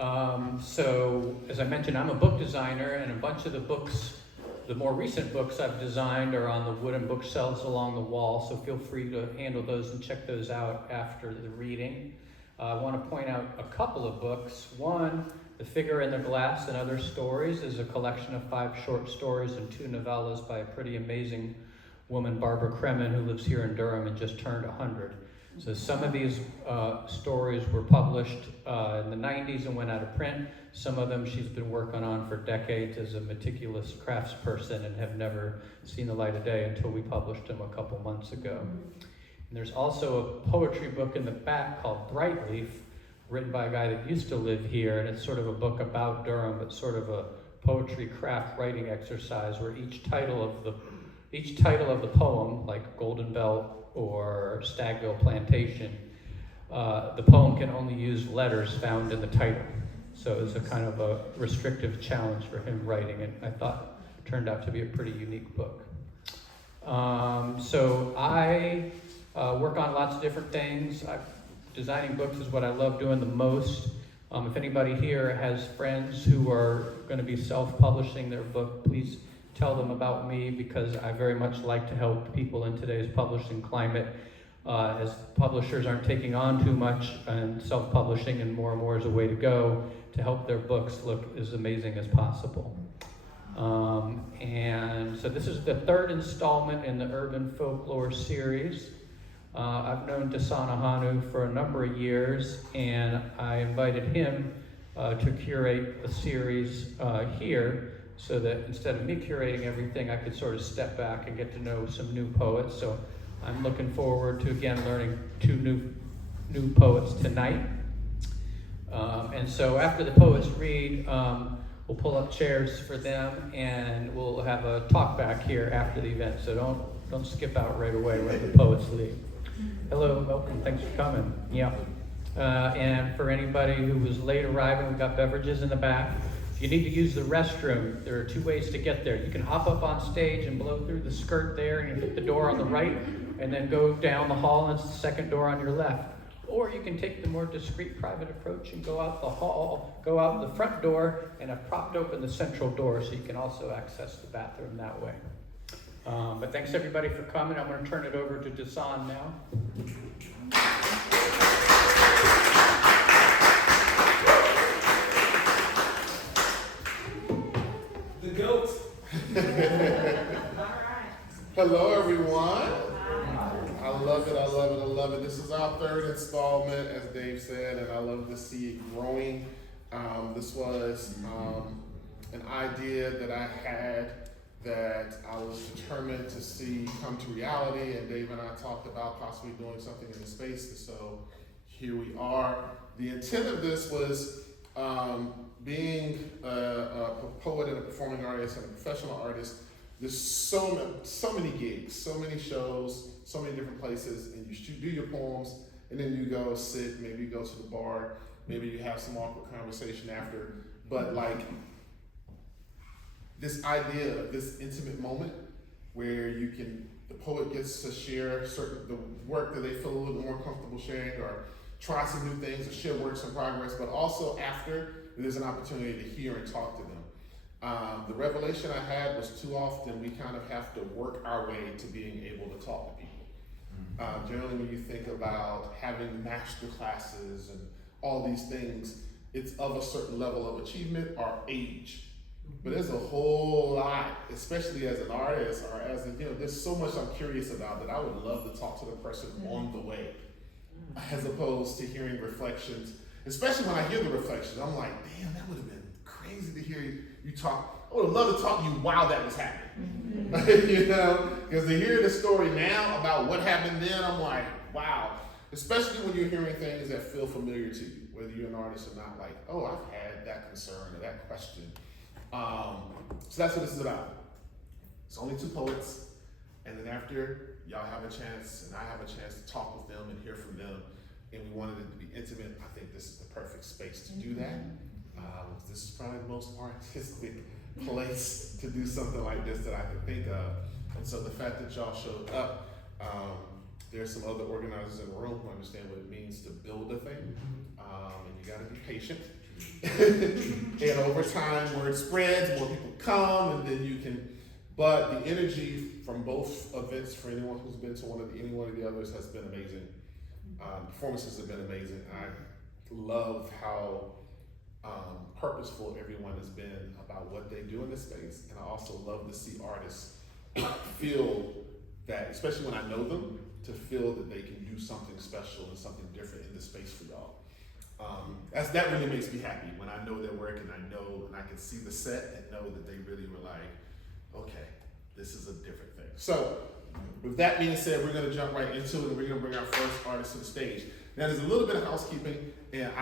So, as I mentioned, I'm a book designer, and a bunch of the books, the more recent books I've designed, are on the wooden bookshelves along the wall, so feel free to handle those and check those out after the reading. I want to point out a couple of books. One, The Figure in the Glass and Other Stories, is a collection of 5 short stories and 2 novellas by a pretty amazing woman, Barbara Kremen, who lives here in Durham and just turned 100. So some of these stories were published in the 90s and went out of print. Some of them she's been working on for decades as a meticulous craftsperson and have never seen the light of day until we published them a couple months ago. And there's also a poetry book in the back called Brightleaf, written by a guy that used to live here, and it's sort of a book about Durham, but sort of a poetry craft writing exercise where each title of the poem, like Golden Belt or Stagville Plantation, the poem can only use letters found in the title. So it's a kind of a restrictive challenge for him writing, and I thought it turned out to be a pretty unique book. So I work on lots of different things. Designing books is what I love doing the most. If anybody here has friends who are going to be self-publishing their book, please tell them about me, because I very much like to help people in today's publishing climate, as publishers aren't taking on too much, and self-publishing and more is a way to go to help their books look as amazing as possible. And so this is the 3rd installment in the Urban Folklore series. I've known Dasana Hanu for a number of years, and I invited him to curate a series here, so that instead of me curating everything, I could sort of step back and get to know some new poets. So I'm looking forward to, again, learning 2 new poets tonight. And so after the poets read, we'll pull up chairs for them, and we'll have a talk back here after the event. So don't skip out right away when the poets leave. Hello, welcome, thanks for coming. Yeah. And for anybody who was late arriving, we've got beverages in the back. If you need to use the restroom, there are 2 ways to get there. You can hop up on stage and blow through the skirt there and hit the door on the right, and then go down the hall, and it's the second door on your left. Or you can take the more discreet private approach and go out the hall, go out the front door, and I've propped open the central door so you can also access the bathroom that way. But thanks everybody for coming. I'm going to turn it over to Dasan now. The goat. Hello everyone. I love it. This is our 3rd installment, as Dave said, and I love to see it growing. This was an idea that I had that I was determined to see come to reality, and Dave and I talked about possibly doing something in the space, and so here we are. The intent of this was being a poet and a performing artist and a professional artist. There's so many gigs, so many shows, so many different places, and you do your poems, and then you go sit, maybe you go to the bar, maybe you have some awkward conversation after, but like, this idea of this intimate moment where the poet gets to share the work that they feel a little bit more comfortable sharing, or try some new things, or share works in progress, but also after, there's an opportunity to hear and talk to them. The revelation I had was too often we kind of have to work our way to being able to talk to people. Generally, when you think about having master classes and all these things, it's of a certain level of achievement or age. But there's a whole lot, especially as an artist, or as a, there's so much I'm curious about that I would love to talk to the person on the way, as opposed to hearing reflections. Especially when I hear the reflections, I'm like, damn, that would have been crazy to hear you talk. I would have loved to talk to you while that was happening. Because to hear the story now about what happened then, I'm like, wow. Especially when you're hearing things that feel familiar to you, whether you're an artist or not, like, oh, I've had that concern or that question. So that's what this is about. It's only 2 poets, and then after, y'all have a chance, and I have a chance to talk with them and hear from them, and we wanted it to be intimate. I think this is the perfect space to do that. This is probably the most artistic place to do something like this that I can think of. And so the fact that y'all showed up, there's some other organizers in the room who understand what it means to build a thing, and you gotta be patient. And over time, word spreads, more people come, and then you can, but the energy from both events, for anyone who's been to any one of the others, has been amazing. Performances have been amazing. I love how purposeful everyone has been about what they do in this space, and I also love to see artists feel that, especially when I know them, to feel that they can do something special and something different in the space for y'all. That really makes me happy when I know their work and I know and I can see the set and know that they really were like, okay, this is a different thing. So with that being said, we're gonna jump right into it and we're gonna bring our first artist to the stage. Now there's a little bit of housekeeping and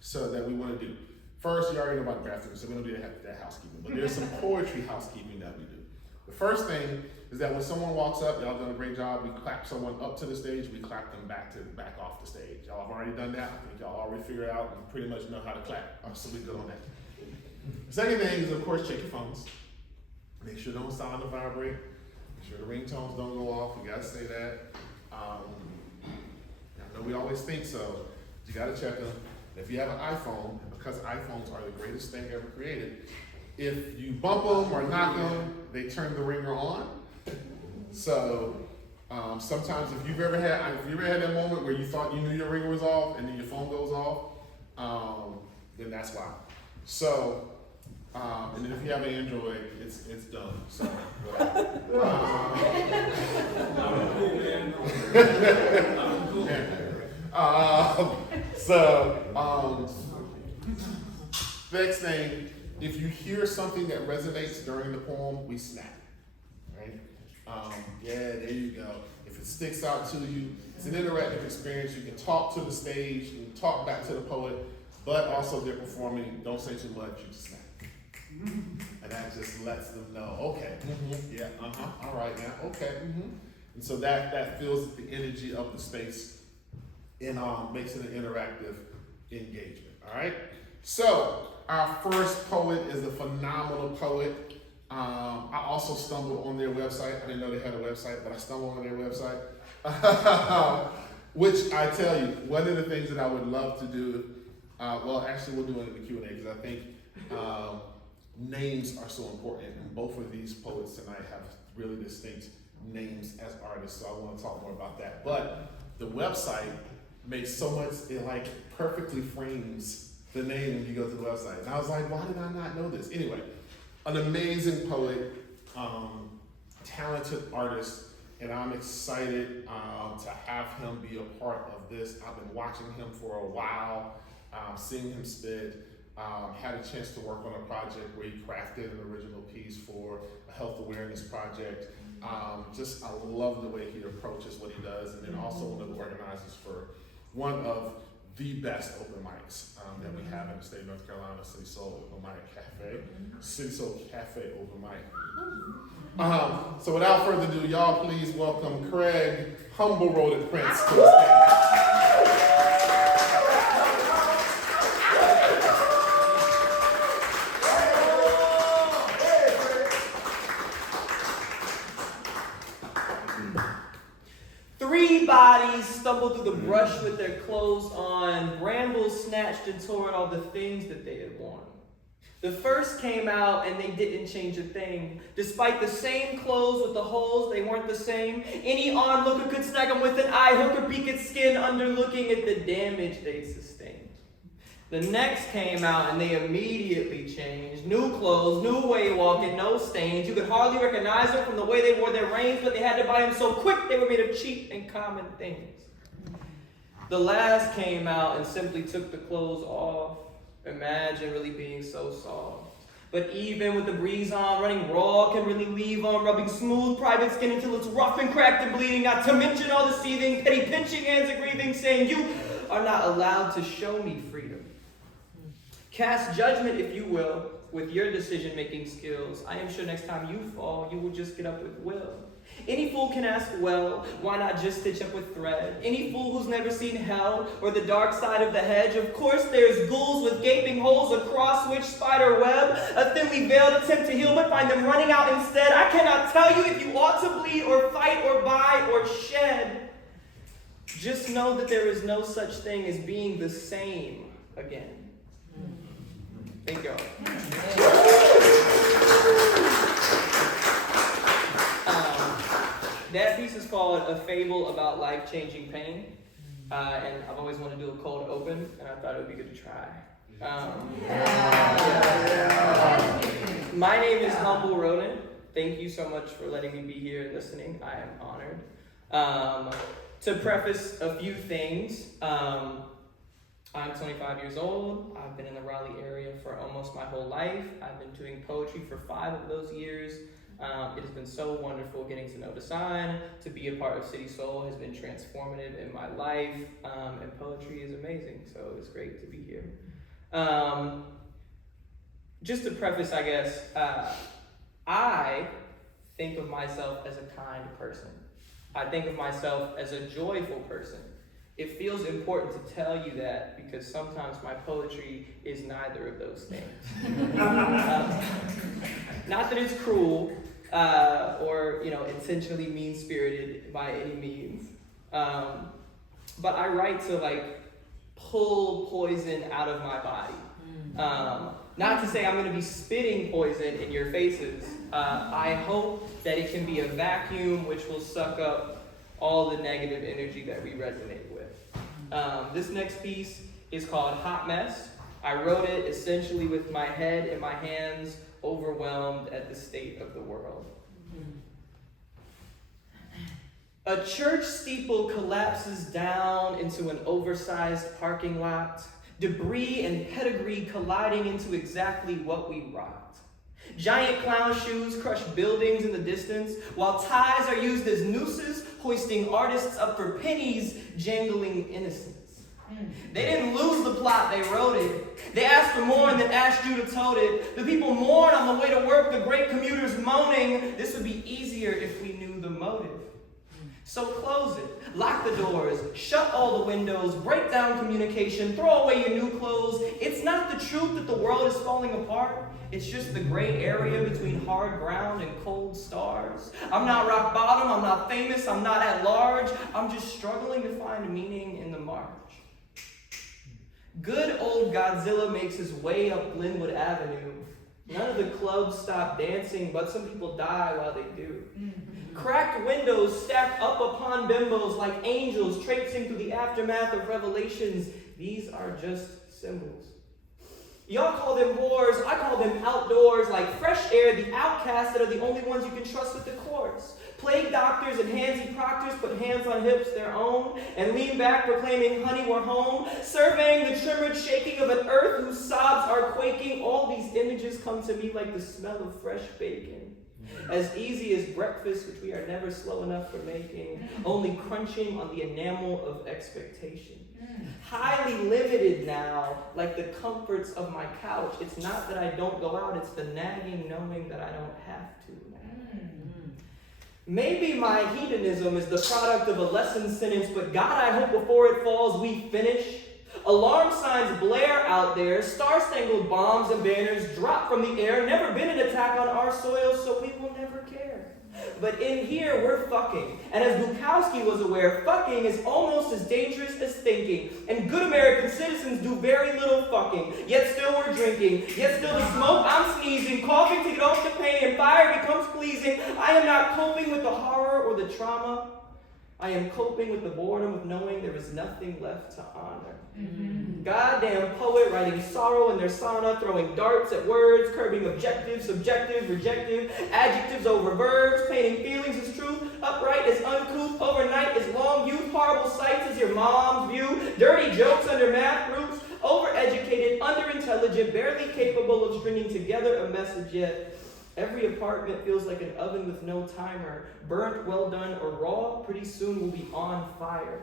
so that we wanna do. First, you already know about graphics, so we don't do that housekeeping, but there's some poetry housekeeping that we do. The first thing is that when someone walks up, y'all done a great job, we clap someone up to the stage, we clap them back off the stage. Y'all have already done that. I think y'all already figured out and pretty much know how to clap. I'm so good on that. The second thing is, of course, check your phones. Make sure don't sound to vibrate. Make sure the ringtones don't go off. We gotta say that. I know we always think so, but you gotta check them. If you have an iPhone, and because iPhones are the greatest thing ever created, if you bump them or knock them, they turn the ringer on. So sometimes if you've ever had that moment where you thought you knew your ringer was off and then your phone goes off, then that's why. So and then if you have an Android, it's done. So next thing, if you hear something that resonates during the poem, we snap, right? Yeah, there you go. If it sticks out to you, it's an interactive experience. You can talk to the stage, you can talk back to the poet, but also they're performing. Don't say too much, you just snap. And that just lets them know, okay, yeah, all right now, okay. And so that fills the energy of the space and makes it an interactive engagement, all right? So, our first poet is a phenomenal poet. I also stumbled on their website. I didn't know they had a website, but I stumbled on their website. Which I tell you, one of the things that I would love to do, well, actually we'll do it in the Q&A because I think names are so important. And both of these poets tonight have really distinct names as artists, so I want to talk more about that. But the website makes so much, it like perfectly frames the name when you go to the website. And I was like, why did I not know this? Anyway, an amazing poet, talented artist, and I'm excited to have him be a part of this. I've been watching him for a while, seeing him spit. Had a chance to work on a project where he crafted an original piece for a health awareness project. Just, I love the way he approaches what he does, and then also one of the organizers for one of the best open mics that we have in the state of North Carolina, City Soul Open Mic Cafe. City Soul Cafe Open Mic. So without further ado, y'all please welcome Craig Humble Roaded Prince to the stage. Three bodies stumbled through the brush with their clothes on. Brambles snatched and tore at all the things that they had worn. The first came out and they didn't change a thing. Despite the same clothes with the holes, they weren't the same. Any onlooker could snag them with an eye hook or peek at skin under looking at the damage they sustained. The next came out and they immediately changed. New clothes, new way of walking, no stains. You could hardly recognize them from the way they wore their reins, but they had to buy them so quick they were made of cheap and common things. The last came out and simply took the clothes off. Imagine really being so soft. But even with the breeze on, running raw can really leave on, rubbing smooth private skin until it's rough and cracked and bleeding, not to mention all the seething, petty pinching hands and grieving, saying you are not allowed to show me freedom. Cast judgment, if you will, with your decision-making skills. I am sure next time you fall, you will just get up with will. Any fool can ask, well, why not just stitch up with thread? Any fool who's never seen hell or the dark side of the hedge. Of course there's ghouls with gaping holes across which spider web, a thinly veiled attempt to heal, but find them running out instead. I cannot tell you if you ought to bleed or fight or buy or shed. Just know that there is no such thing as being the same again. Thank y'all. That piece is called A Fable About Life-Changing Pain. And I've always wanted to do a cold open, and I thought it would be good to try. My name is Humble Ronan. Thank you so much for letting me be here and listening. I am honored. To preface a few things, I'm 25 years old. I've been in the Raleigh area for almost my whole life. I've been doing poetry for 5 of those years. It has been so wonderful getting to know Design. To be a part of City Soul has been transformative in my life, and poetry is amazing, so it's great to be here. Just to preface, I guess, I think of myself as a kind person. I think of myself as a joyful person. It feels important to tell you that because sometimes my poetry is neither of those things. Not that it's cruel or intentionally mean-spirited by any means, but I write to pull poison out of my body. Not to say I'm going to be spitting poison in your faces. I hope that it can be a vacuum which will suck up all the negative energy that we resonate with. This next piece is called Hot Mess. I wrote it essentially with my head in my hands, overwhelmed at the state of the world. A church steeple collapses down into an oversized parking lot, debris and pedigree colliding into exactly what we rocked. Giant clown shoes crush buildings in the distance, while ties are used as nooses, hoisting artists up for pennies, jangling innocence. They didn't lose the plot, they wrote it. They asked for more and then asked you to tote it. The people mourn on the way to work, the great commuters moaning. This would be easier if we knew the motive. So close it, lock the doors, shut all the windows, break down communication, throw away your new clothes. It's not the truth that the world is falling apart. It's just the gray area between hard ground and cold stars. I'm not rock bottom, I'm not famous, I'm not at large. I'm just struggling to find meaning in the march. Good old Godzilla makes his way up Glenwood Avenue. None of the clubs stop dancing, but some people die while they do. Cracked windows stack up upon bimbos like angels traipsing through the aftermath of revelations. These are just symbols. Y'all call them wars, I call them outdoors, like fresh air, the outcasts that are the only ones you can trust with the courts. Plague doctors and handsy proctors put hands on hips their own and lean back proclaiming honey we're home, surveying the tremored shaking of an earth whose sobs are quaking. All these images come to me like the smell of fresh bacon. As easy as breakfast, which we are never slow enough for making, only crunching on the enamel of expectation. Highly limited now, like the comforts of my couch. It's not that I don't go out, it's the nagging knowing that I don't have to now. Maybe my hedonism is the product of a lesson sentence, but God, I hope before it falls, we finish. Alarm signs blare out there, star-spangled bombs and banners drop from the air. Never been an attack on our soil, so we will never care. But in here, we're fucking. And as Bukowski was aware, fucking is almost as dangerous as thinking. And good American citizens do very little fucking. Yet still we're drinking. Yet still the smoke, I'm sneezing. Coughing to get off the pain, and fire becomes pleasing. I am not coping with the horror or the trauma. I am coping with the boredom of knowing there is nothing left to honor. Goddamn poet writing sorrow in their sauna, throwing darts at words, curbing objective, subjective, rejective, adjectives over verbs, painting feelings as truth, upright as uncouth, overnight as long youth, horrible sights as your mom's view, dirty jokes under math roots, overeducated, underintelligent, barely capable of stringing together a message yet. Every apartment feels like an oven with no timer. Burnt, well done, or raw, pretty soon will be on fire.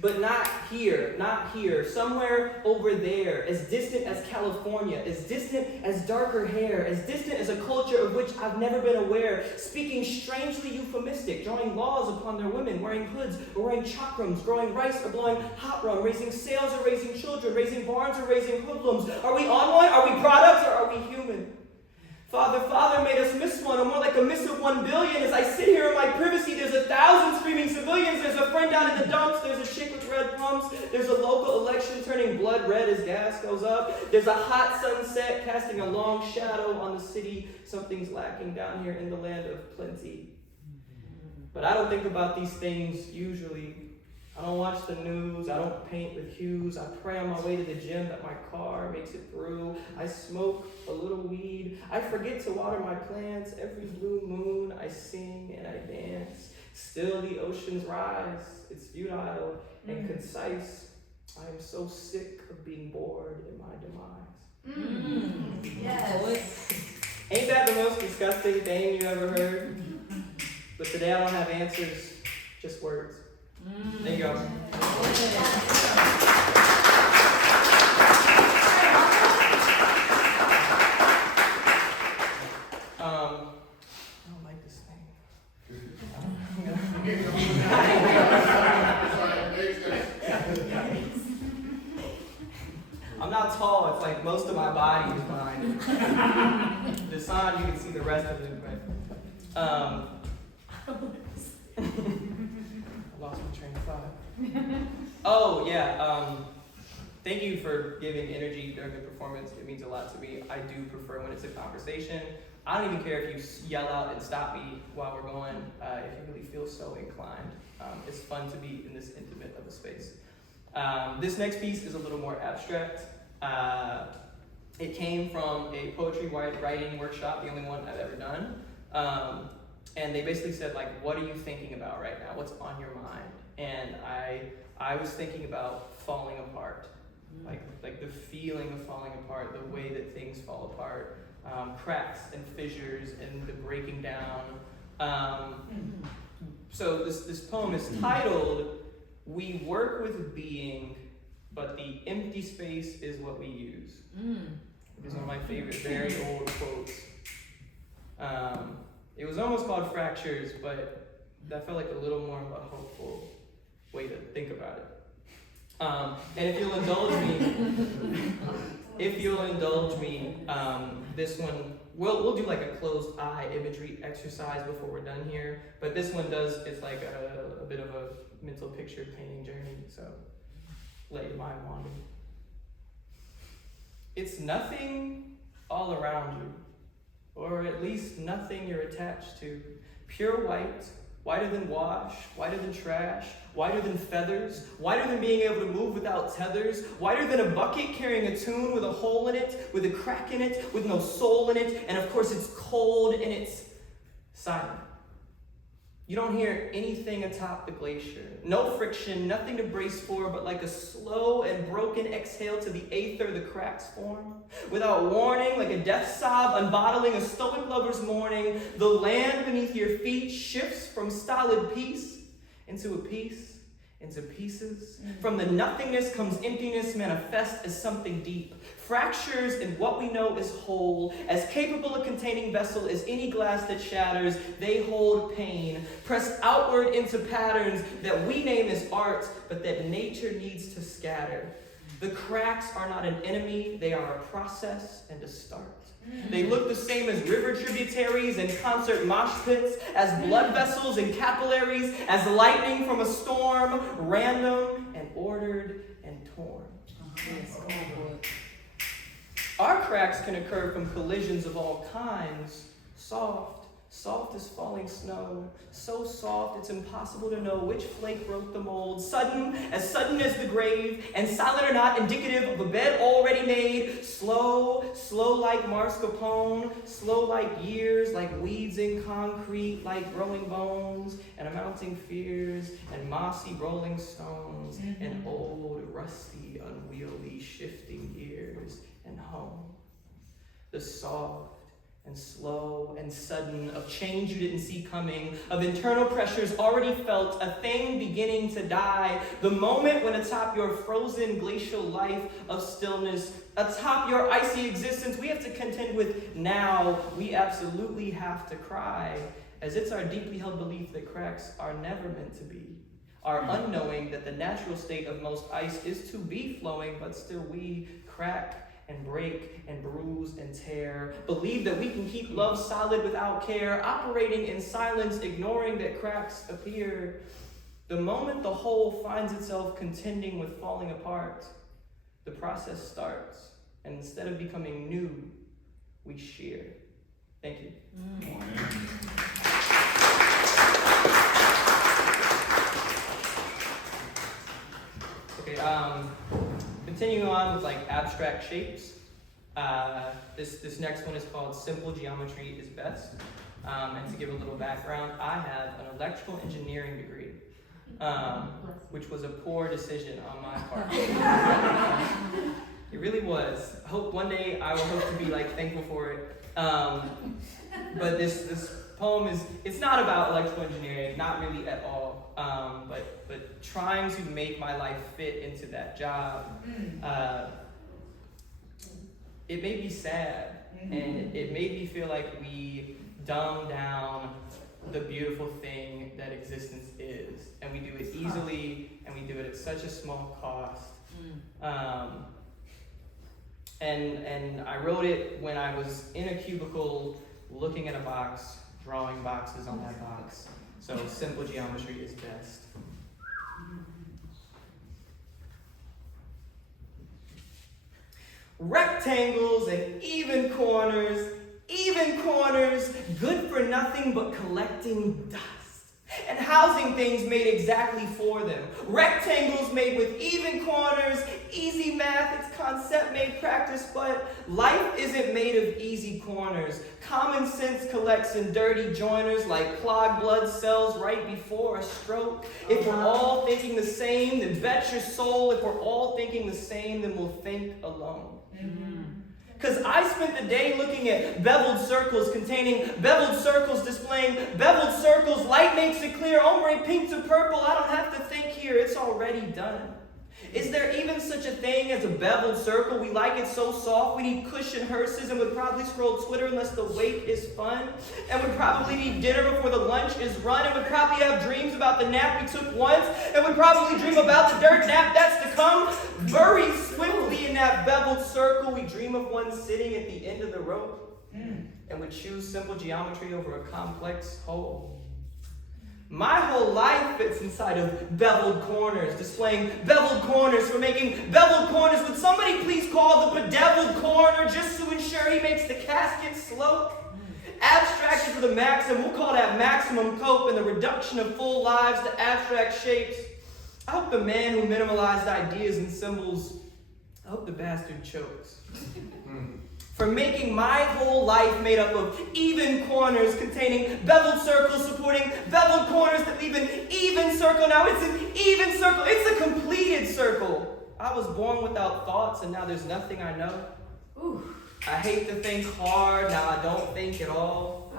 But not here, not here. Somewhere over there, as distant as California, as distant as darker hair, as distant as a culture of which I've never been aware, speaking strangely euphemistic, drawing laws upon their women, wearing hoods or wearing chakrams, growing rice or blowing hot rum, raising sails or raising children, raising barns or raising hoodlums. Are we on one? Are we products or are we human? Father made us miss one, or more like a miss of 1 billion. As I sit here in my privacy, there's 1,000 screaming civilians. There's a friend down in the dumps. There's a chick with red palms. storms. There's a local election turning blood red as gas goes up. There's a hot sunset casting a long shadow on the city. Something's lacking down here in the land of plenty. But I don't think about these things usually. I don't watch the news, I don't paint with hues, I pray on my way to the gym that my car makes it through. I smoke a little weed, I forget to water my plants. Every blue moon I sing and I dance. Still the oceans rise, it's futile and concise. I am so sick of being bored in my demise. Yes. Ain't that the most disgusting thing you ever heard? But today I don't have answers, just words. There you go. I don't like this thing. I'm not tall, it's like most of my body is behind it. The sign, you can see the rest of it, but I lost my train of thought. Oh, yeah. Thank you for giving energy during the performance. It means a lot to me. I do prefer when it's a conversation. I don't even care if you yell out and stop me while we're going, if you really feel so inclined. It's fun to be in this intimate of a space. This next piece is a little more abstract. It came from a poetry writing workshop, the only one I've ever done. And they basically said, like, what are you thinking about right now? What's on your mind? And I was thinking about falling apart. Like the feeling of falling apart, the way that things fall apart, cracks and fissures and the breaking down. So this poem is titled, "We work with being, but the empty space is what we use." It is one of my favorite, very old quotes. It was almost called Fractures, but that felt like a little more of a hopeful way to think about it. And if you'll indulge me, this one, we'll do like a closed eye imagery exercise before we're done here, but this one it's like a bit of a mental picture painting journey, so let your mind wander. It's nothing all around you, or at least nothing you're attached to. Pure white, whiter than wash, whiter than trash, whiter than feathers, whiter than being able to move without tethers, whiter than a bucket carrying a tune with a hole in it, with a crack in it, with no soul in it, and of course it's cold and it's silent. You don't hear anything atop the glacier. No friction, nothing to brace for, but like a slow and broken exhale to the aether the cracks form. Without warning, like a death sob unbottling a stoic lover's mourning, the land beneath your feet shifts from stolid peace into a piece, into pieces. From the nothingness comes emptiness manifest as something deep. Fractures in what we know is whole, as capable a containing vessel as any glass that shatters. They hold pain, pressed outward into patterns that we name as art, but that nature needs to scatter. The cracks are not an enemy, they are a process and a start. They look the same as river tributaries and concert mosh pits, as blood vessels and capillaries, as lightning from a storm, random and ordered and torn. Our cracks can occur from collisions of all kinds. Soft as falling snow. So soft it's impossible to know which flake broke the mold. Sudden as the grave, and silent or not, indicative of a bed already made. Slow like mascarpone, slow like years, like weeds in concrete, like growing bones, and amounting fears, and mossy rolling stones, and old, rusty, unwieldy, shifting gears. And home. The soft and slow and sudden of change you didn't see coming, of internal pressures already felt, a thing beginning to die. The moment when atop your frozen glacial life of stillness, atop your icy existence, we have to contend with now. We absolutely have to cry, as it's our deeply held belief that cracks are never meant to be. Our unknowing that the natural state of most ice is to be flowing, but still we crack and break and bruise and tear. Believe that we can keep love solid without care, operating in silence, ignoring that cracks appear. The moment the whole finds itself contending with falling apart, the process starts, and instead of becoming new, we shear. Thank you. Okay, continuing on with like abstract shapes. This next one is called Simple Geometry is Best. And to give a little background, I have an electrical engineering degree, which was a poor decision on my part. It really was. I hope one day I will hope to be like thankful for it. But this poem it's not about electrical engineering, not really at all. But trying to make my life fit into that job, it made me sad, and it made me feel like we dumb down the beautiful thing that existence is, and we do it easily, and we do it at such a small cost. And I wrote it when I was in a cubicle, looking at a box, drawing boxes on that box. So simple geometry is best. Rectangles and even corners, good for nothing but collecting dust. And housing things made exactly for them. Rectangles made with even corners, easy math, it's concept made practice, but life isn't made of easy corners. Common sense collects in dirty joiners like clogged blood cells right before a stroke. If we're all thinking the same, then bet your soul, if we're all thinking the same, then we'll think alone. Because I spent the day looking at beveled circles containing beveled circles displaying beveled circles. Light makes it clear, ombre pink to purple. I don't have to think here, it's already done. Is there even such a thing as a beveled circle? We like it so soft, we need cushion hearses and would probably scroll Twitter unless the wait is fun. And would probably need dinner before the lunch is run. And would probably have dreams about the nap we took once. And would probably dream about the dirt nap that's to come. Buried swiftly in that beveled circle, we dream of one sitting at the end of the rope. And would choose simple geometry over a complex whole. My whole life fits inside of beveled corners, displaying beveled corners for making beveled corners. Would somebody please call the bedeviled corner just to ensure he makes the casket slope? Abstracted to the maximum, we'll call that maximum cope and the reduction of full lives to abstract shapes. I hope the man who minimalized ideas and symbols, I hope the bastard chokes. For making my whole life made up of even corners containing beveled circles supporting beveled corners that leave an even circle. Now it's an even circle. It's a completed circle. I was born without thoughts and now there's nothing I know. I hate to think hard, now I don't think at all.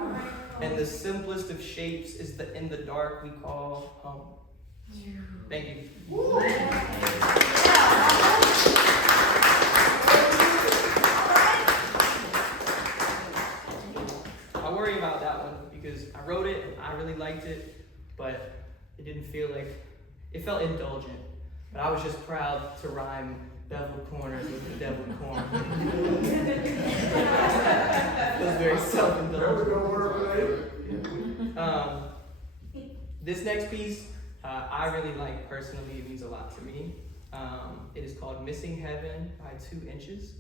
And the simplest of shapes is the in the dark we call home. Thank you. I worry about that one because I wrote it and I really liked it, but it didn't feel like, it felt indulgent. But I was just proud to rhyme beveled corners with the deviled corn. It was very self-indulgent. This next piece, I really like personally, it means a lot to me. It is called Missing Heaven by 2 Inches.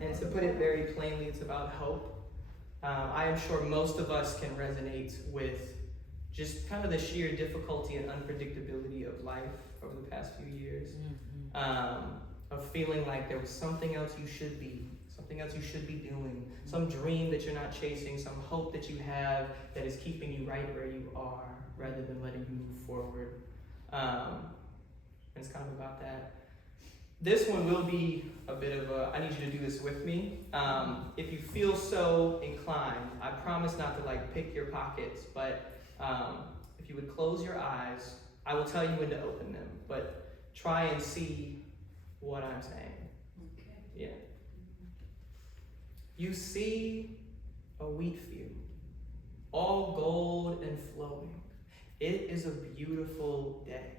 And to put it very plainly, it's about hope. I am sure most of us can resonate with just kind of the sheer difficulty and unpredictability of life over the past few years. Of feeling like there was something else you should be, something else you should be doing, some dream that you're not chasing, some hope that you have that is keeping you right where you are rather than letting you move forward. And it's kind of about that. This one will be a bit of a, I need you to do this with me. If you feel so inclined, I promise not to like pick your pockets, but if you would close your eyes, I will tell you when to open them, but try and see what I'm saying. Okay. Yeah. You see a wheat field, all gold and flowing. It is a beautiful day.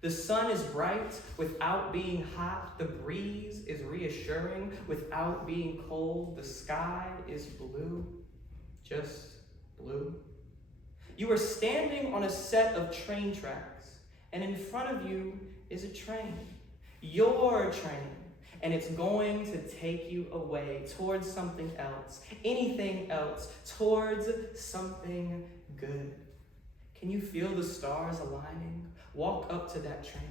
The sun is bright without being hot. The breeze is reassuring without being cold. The sky is blue, just blue. You are standing on a set of train tracks, and in front of you is a train. Your train. And it's going to take you away towards something else, anything else, towards something good. Can you feel the stars aligning? Walk up to that train.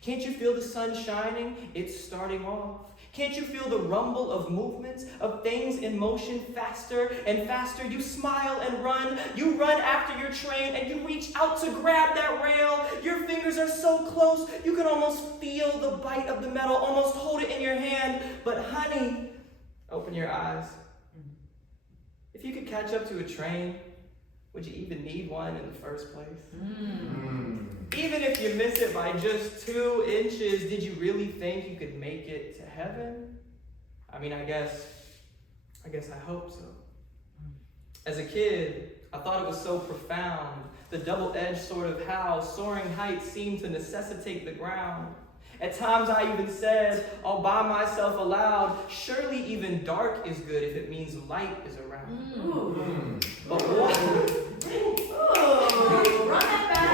Can't you feel the sun shining? It's starting off. Can't you feel the rumble of movements, of things in motion faster and faster? You smile and run. You run after your train and you reach out to grab that rail. Your fingers are so close, you can almost feel the bite of the metal, almost hold it in your hand. But honey, open your eyes. If you could catch up to a train, would you even need one in the first place? Even if you miss it by just 2 inches, did you really think you could make it to heaven? I mean, I guess I hope so. As a kid, I thought it was so profound, the double-edged sort of how soaring heights seem to necessitate the ground. At times I even said, all by myself aloud, surely even dark is good if it means light is around. But what? Run that back.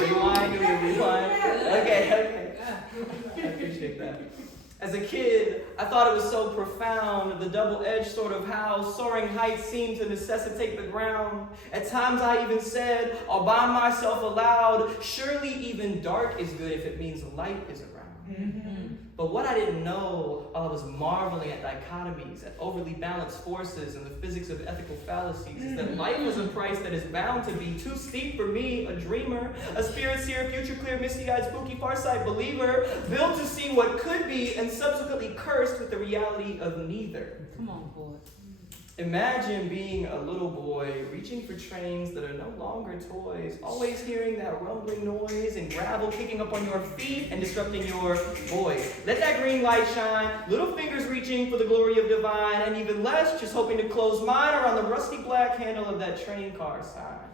Rewind. Okay. I appreciate that. As a kid, I thought it was so profound, the double-edged sort of how soaring heights seem to necessitate the ground. At times I even said, all by myself aloud, surely even dark is good if it means light is around. But what I didn't know while I was marveling at dichotomies, at overly balanced forces, and the physics of ethical fallacies, is that life was a price that is bound to be too steep for me, a dreamer, a spirit-seer, future-clear, misty-eyed, spooky, far-sight believer, built to see what could be and subsequently cursed with the reality of neither. Come on, boy. Imagine being a little boy reaching for trains that are no longer toys, always hearing that rumbling noise and gravel kicking up on your feet and disrupting your voice. Let that green light shine, little fingers reaching for the glory of divine, and even less just hoping to close mine around the rusty black handle of that train car sign.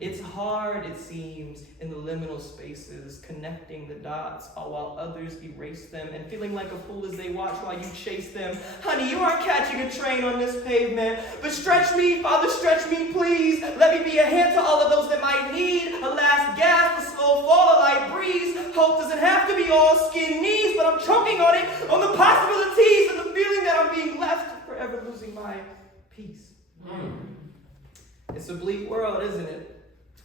It's hard, it seems, in the liminal spaces, connecting the dots, all while others erase them, and feeling like a fool as they watch while you chase them. Honey, you aren't catching a train on this pavement, but stretch me, Father, stretch me, please. Let me be a hand to all of those that might need a last gasp, a slow fall, a light breeze. Hope doesn't have to be all skin knees, but I'm choking on it, on the possibilities and the feeling that I'm being left, forever losing my peace. It's a bleak world, isn't it?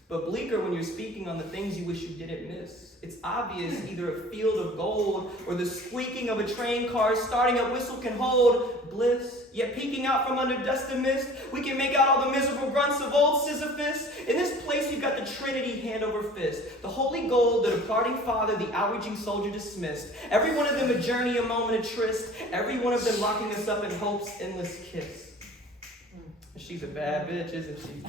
But bleaker when you're speaking on the things you wish you didn't miss. It's obvious either a field of gold or the squeaking of a train car starting up whistle can hold bliss. Yet peeking out from under dust and mist, we can make out all the miserable grunts of old Sisyphus. In this place we've got the Trinity hand over fist. The holy gold, the departing father, the outreaching soldier dismissed. Every one of them a journey, a moment, a tryst. Every one of them locking us up in hope's endless kiss. She's a bad bitch, isn't she?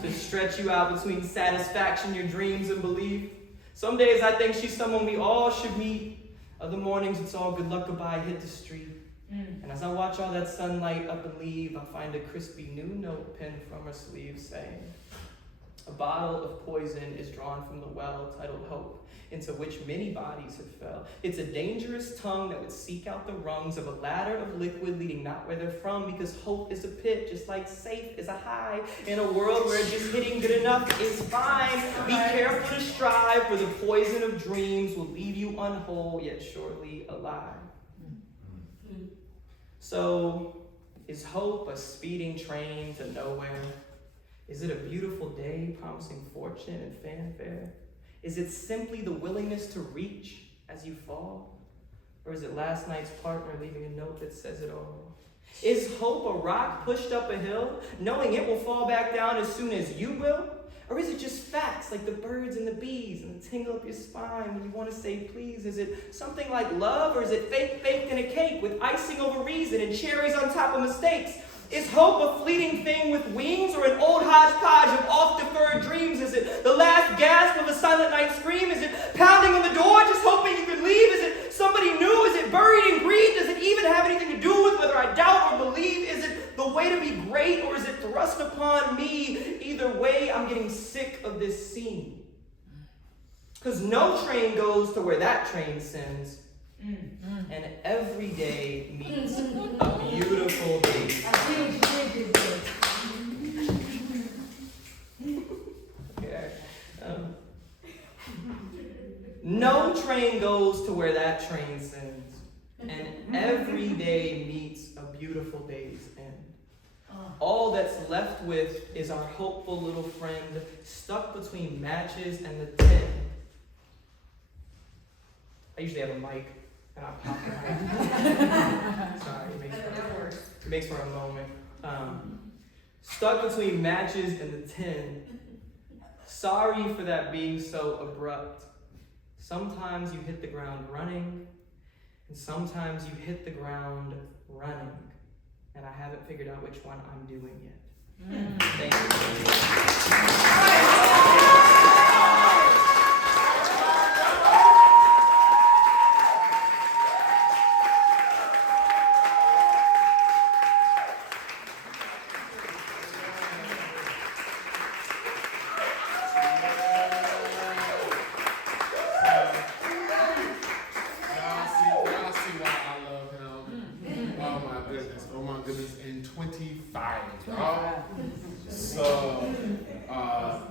To stretch you out between satisfaction, your dreams, and belief. Some days I think she's someone we all should meet. Other mornings it's all good luck, goodbye, hit the street. And as I watch all that sunlight up and leave, I find a crispy new note pinned from her sleeve saying, a bottle of poison is drawn from the well titled Hope, into which many bodies have fell. It's a dangerous tongue that would seek out the rungs of a ladder of liquid leading not where they're from, because hope is a pit, just like safe is a high. In a world where just hitting good enough is fine, be careful to strive, for the poison of dreams will leave you unwhole, yet surely alive. So, is hope a speeding train to nowhere? Is it a beautiful day promising fortune and fanfare? Is it simply the willingness to reach as you fall? Or is it last night's partner leaving a note that says it all? Is hope a rock pushed up a hill, knowing it will fall back down as soon as you will? Or is it just facts like the birds and the bees and the tingle up your spine when you want to say please? Is it something like love, or is it fake baked in a cake with icing over reason and cherries on top of mistakes? Is hope a fleeting thing with wings, or an old hodgepodge of oft-deferred dreams? Is it the last gasp of a silent night scream? Is it pounding on the door just hoping you could leave? Is it somebody new? Is it buried in greed? Does it even have anything to do with whether I doubt or believe? Is it the way to be great, or is it thrust upon me? Either way, I'm getting sick of this scene. Because no train goes to where that train sends. And every day meets a beautiful day. I see what you did this. No train goes to where that train sends, and every day meets a beautiful day's end. All that's left with is our hopeful little friend stuck between matches and the tin. I usually have a mic, and I pop the mic. Sorry, it makes for a moment. Stuck between matches and the tin. Sorry for that being so abrupt. Sometimes you hit the ground running, and sometimes you hit the ground running. And I haven't figured out which one I'm doing yet. Thank you.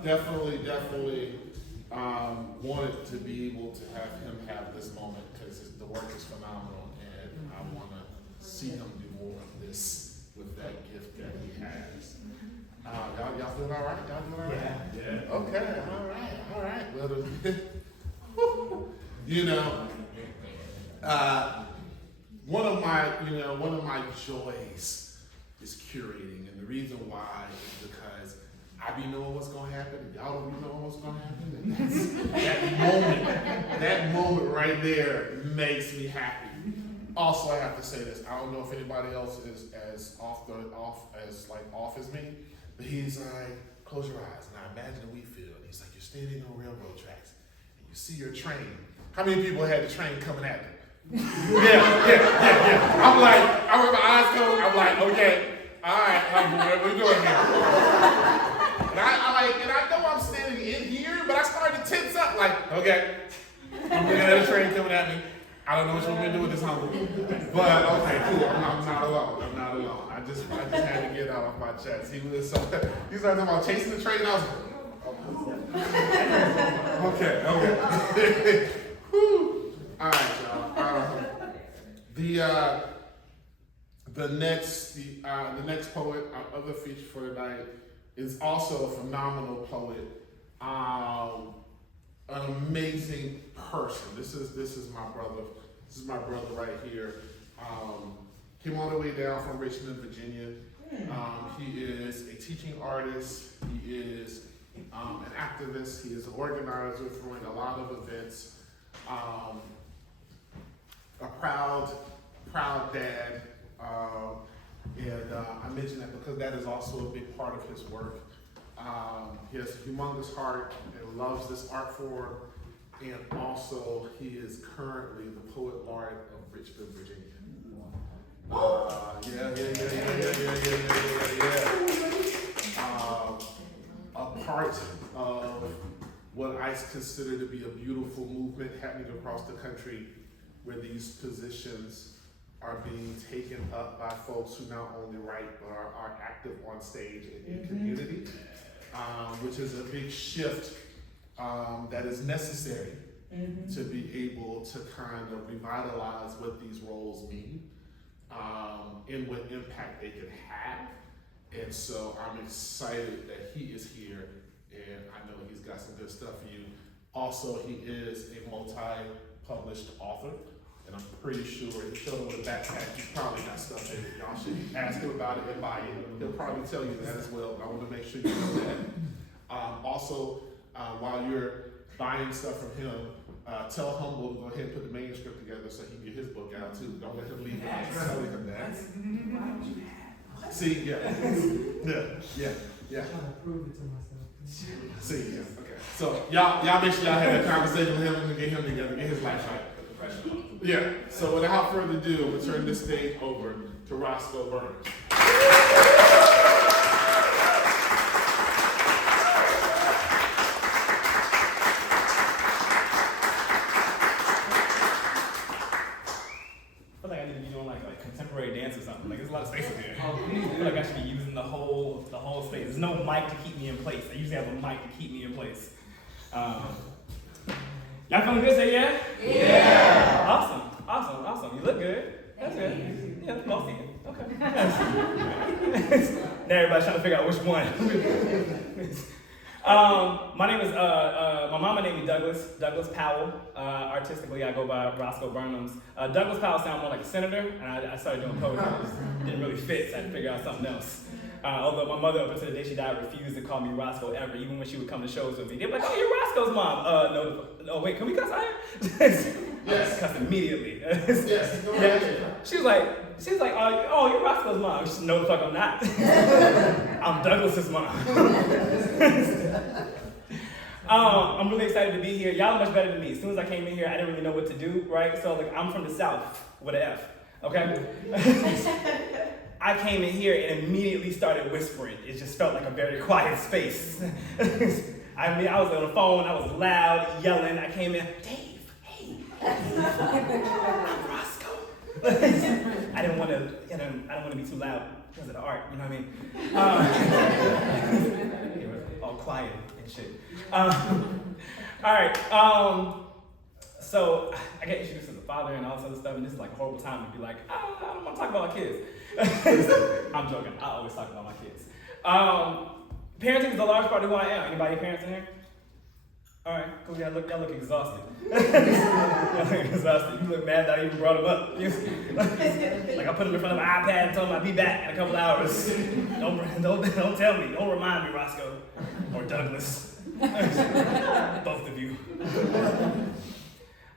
Definitely wanted to be able to have him have this moment because the work is phenomenal, and I want to see him do more of this with that gift that he has. Y'all doing all right? Y'all doing all right? Yeah. Okay. All right. Well, one of my joys is curating, and the reason why is because I be knowing what's gonna happen, and y'all don't be knowing what's gonna happen. And that moment right there makes me happy. Also, I have to say this. I don't know if anybody else is as off as me, but he's like, close your eyes, and I imagine a wheat field. And he's like, you're standing on railroad tracks, and you see your train. How many people had the train coming at them? Yeah. I'm like, I with my eyes closed. I'm like, okay, all right, what are we doing here? And I know I'm standing in here, but I started to tense up. Like, okay, I'm looking at a train coming at me. I don't know what you're gonna do with this humble, but okay, cool. I'm not alone. I just had to get out of my chest. He started talking about chasing the train, and I was like, okay. Whew. All right, y'all. The next poet of the feature for tonight is also a phenomenal poet, an amazing person. This is my brother. This is my brother right here. Came all the way down from Richmond, Virginia. He is a teaching artist. He is an activist. He is an organizer, throwing a lot of events. A proud dad. And I mention that because that is also a big part of his work. He has a humongous heart and loves this art form, and also he is currently the poet laureate of Richmond, Virginia. A part of what I consider to be a beautiful movement happening across the country, where these positions are being taken up by folks who not only write but are active on stage and in community, which is a big shift that is necessary to be able to kind of revitalize what these roles mean and what impact they can have. And so I'm excited that he is here, and I know he's got some good stuff for you. Also, he is a multi-published author. And I'm pretty sure if you show him with a backpack, he's probably got stuff in it. Y'all should ask him about it and buy it. He'll probably tell you that as well. I want to make sure you know that. Also, while you're buying stuff from him, tell Humble to go ahead and put the manuscript together so he can get his book out too. Don't let him leave without telling him that. See, yeah. I'm trying to prove it to myself. See, yeah, okay. So y'all make sure y'all have that conversation with him and get him together, get his life right. Yeah, so without further ado, I'm going to turn this stage over to Roxanne Burns. I feel like I need to be doing like contemporary dance or something. Like there's a lot of space in here. I feel like I should be using the whole space. There's no mic to keep me in place. I usually have a mic to keep me in place. Y'all feeling good? Say yeah? Yeah. Awesome. You look good. That's good. Yeah, most of you. Okay. Now everybody's trying to figure out which one. My name is, my mama named me Douglas Powell. Artistically, I go by Roscoe Burnhams. Douglas Powell sounds more like a senator, and I started doing poetry. It just didn't really fit, so I had to figure out something else. Although my mother, up until the day she died, refused to call me Roscoe ever, even when she would come to shows with me. They'd be like, oh, you're Roscoe's mom. No, oh wait, can we cuss out here? Yes. Cuss immediately. Yes. Go ahead. She was like, oh, you're Roscoe's mom. She said, no, the fuck I'm not. I'm Douglas's mom. I'm really excited to be here. Y'all are much better than me. As soon as I came in here, I didn't really know what to do, right? So like, I'm from the South with an F, okay? I came in here and immediately started whispering. It just felt like a very quiet space. I mean, I was on the phone, I was loud, yelling. I came in, Dave, hey, I'm Roscoe. I didn't want to be too loud because of the art, you know what I mean? It was all quiet and shit. All right. So I get introduced as a father and all this other stuff, and this is like a horrible time to be like, I don't want to talk about my kids. I'm joking. I always talk about my kids. Parenting is a large part of who I am. Anybody parents in here? All right, cool. Y'all look exhausted. Y'all look exhausted. You look mad that I even brought them up. Like I put them in front of my iPad and told them I'd be back in a couple hours. Don't tell me. Don't remind me, Roscoe or Douglas. Both of you.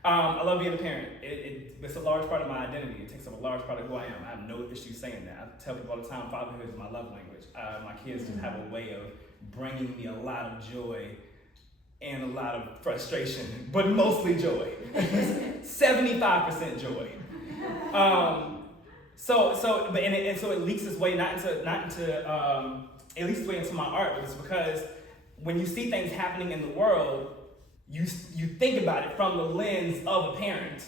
I love being a parent. It's a large part of my identity. It takes up a large part of who I am. I have no issue saying that. I tell people all the time, fatherhood is my love language. My kids just have a way of bringing me a lot of joy and a lot of frustration, but mostly joy. 75% joy. So it leaks its way not into it leaks its way into my art, but it's because when you see things happening in the world, you think about it from the lens of a parent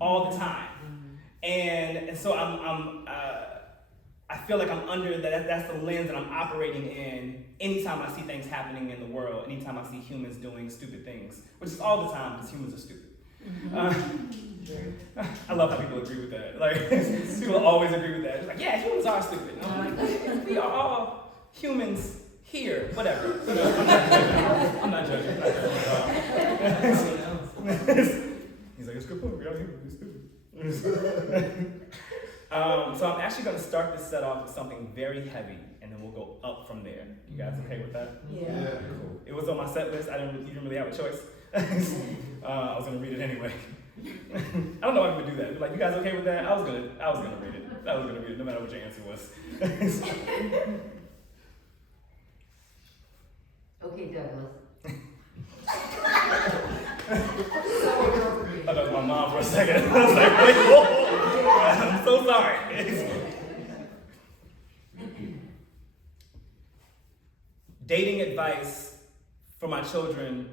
all the time, and so I feel like I'm under that. That's the lens that I'm operating in. Anytime I see things happening in the world, anytime I see humans doing stupid things, which is all the time because humans are stupid. I love how people agree with that. Like people always agree with that. It's like, yeah, humans are stupid. And I'm like, we are all humans. Here, whatever. I'm not judging. He's like, it's a good point. We are here. We're stupid. So I'm actually going to start this set off with something very heavy, and then we'll go up from there. You guys okay with that? Yeah. Cool. It was on my set list. You didn't really have a choice. I was going to read it anyway. I don't know why I would do that. Like, you guys okay with that? I was gonna read it. I was gonna read it, no matter what your answer was. Okay, Douglas. I thought that was my mom for a second. I was like, wait, whoa. I'm so sorry. Dating advice for my children